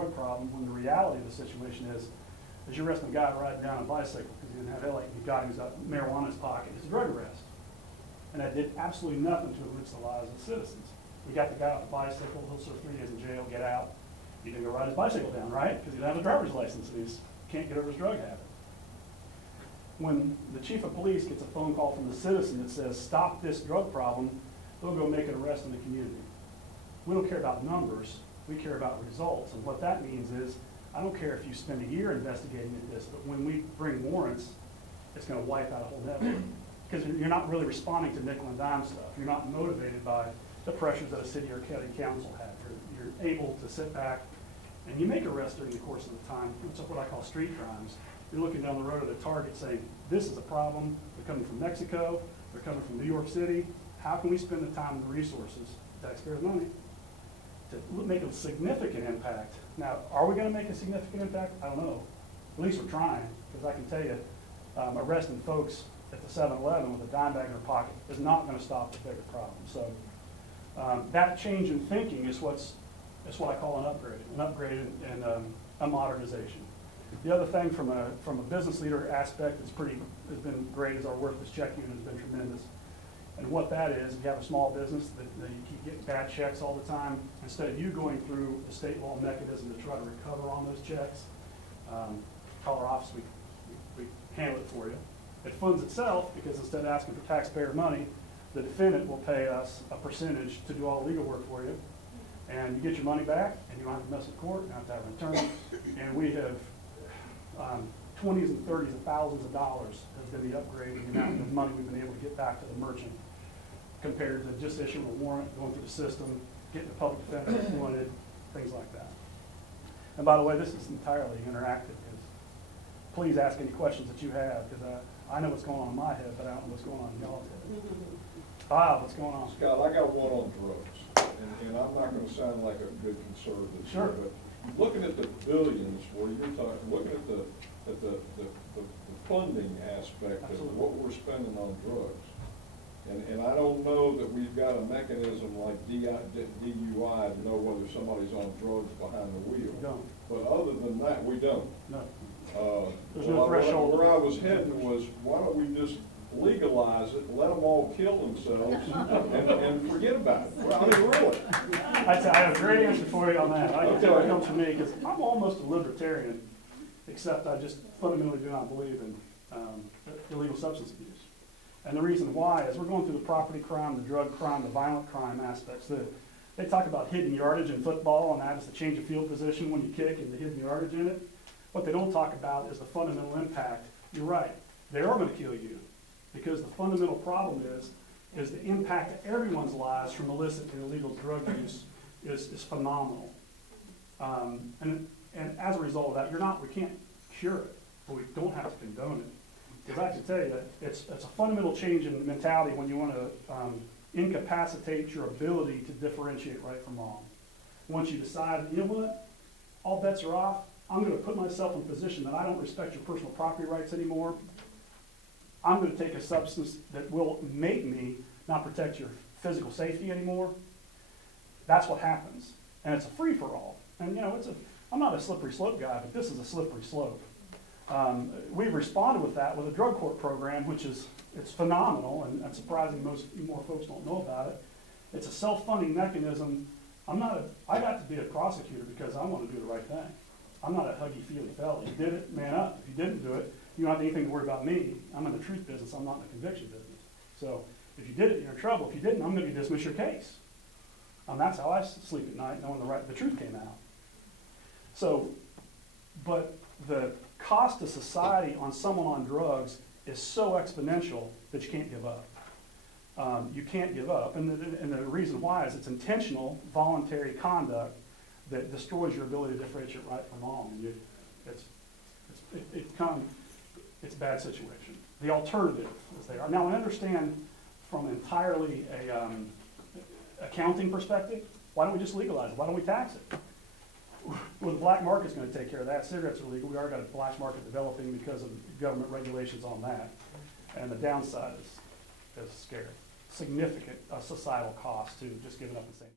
drug problem, when the reality of the situation is you're arresting a guy riding down a bicycle because he didn't have headlight, and you got him, he's got marijuana in his pocket. It's a drug arrest. And that did absolutely nothing to enrich the lives of the citizens. We got the guy on the bicycle, he'll serve 3 days in jail, get out. He didn't go ride his bicycle down, right? Because he didn't have a driver's license and he can't get over his drug habit. When the chief of police gets a phone call from the citizen that says, stop this drug problem, they'll go make an arrest in the community. We don't care about numbers, we care about results. And what that means is, I don't care if you spend a year investigating this, but when we bring warrants, it's going to wipe out a whole network. Because you're not really responding to nickel and dime stuff. You're not motivated by the pressures that a city or county council have. You're able to sit back and you make arrests during the course of the time. It's what I call street crimes. You're looking down the road at a target saying, this is a problem. They're coming from Mexico. They're coming from New York City. How can we spend the time and the resources, taxpayers' money, to make a significant impact? Now, are we going to make a significant impact? I don't know. At least we're trying, because I can tell you, arresting folks at the 7-Eleven with a dime bag in their pocket is not going to stop the bigger problem. So that change in thinking is what I call an upgrade and a modernization. The other thing from a business leader aspect has been great is our worthless check unit has been tremendous. And what that is, if you have a small business that you keep getting bad checks all the time, instead of you going through the state law mechanism to try to recover on those checks, call our office, we handle it for you. It funds itself because instead of asking for taxpayer money, the defendant will pay us a percentage to do all the legal work for you. And you get your money back, and you don't have to mess with court, you don't have to have an attorney. And we have 20s and 30s of thousands of dollars has been the upgrade in the amount of money we've been able to get back to the merchant compared to just issuing a warrant, going through the system, getting the public defender appointed, things like that. And by the way, this is entirely interactive, because please ask any questions that you have, because I know what's going on in my head, but I don't know what's going on in y'all's head. Bob, what's going on? Scott, I got one on drugs, and I'm not going to sound like a good conservative. Sure. But looking at the billions, where you're talking, looking at the funding aspect Absolutely. of what we're spending on drugs, and I don't know that we've got a mechanism like DUI to know whether somebody's on drugs behind the wheel. We don't. But other than that, we don't. No. There's no threshold. Where I was heading was, why don't we just legalize it, let them all kill themselves, and forget about it? Well, I mean, really. I have a great answer for you on that. I can tell it comes from me, because I'm almost a libertarian, except I just fundamentally do not believe in illegal substance abuse. And the reason why is we're going through the property crime, the drug crime, the violent crime aspects. They talk about hidden yardage in football, and that is the change of field position when you kick and the hidden yardage in it. What they don't talk about is the fundamental impact. You're right, they are going to kill you, because the fundamental problem is the impact to everyone's lives from illicit and illegal drug use is phenomenal. And as a result of that, we can't cure it, but we don't have to condone it. Because I can tell you that it's a fundamental change in mentality when you want to incapacitate your ability to differentiate right from wrong. Once you decide, you know what, all bets are off, I'm going to put myself in a position that I don't respect your personal property rights anymore. I'm going to take a substance that will make me not protect your physical safety anymore. That's what happens. And it's a free-for-all. And you know, I'm not a slippery slope guy, but this is a slippery slope. We've responded with that with a drug court program, which it's phenomenal, and surprising more folks don't know about it. It's a self-funding mechanism. I got to be a prosecutor because I want to do the right thing. I'm not a huggy-feely fellow. You did it, man up. If you didn't do it, you don't have anything to worry about me. I'm in the truth business. I'm not in the conviction business. So if you did it, you're in trouble. If you didn't, I'm going to dismiss your case. That's how I sleep at night, knowing the truth came out. So, but the cost to society on someone on drugs is so exponential that you can't give up. You can't give up. And the reason why is it's intentional, voluntary conduct that destroys your ability to differentiate right from wrong. And it's a bad situation. The alternative is there. Now, I understand from entirely a accounting perspective, why don't we just legalize it? Why don't we tax it? Well, the black market's going to take care of that. Cigarettes are legal. We already got a black market developing because of government regulations on that. And the downside is scary. Significant societal cost to just giving up and saying.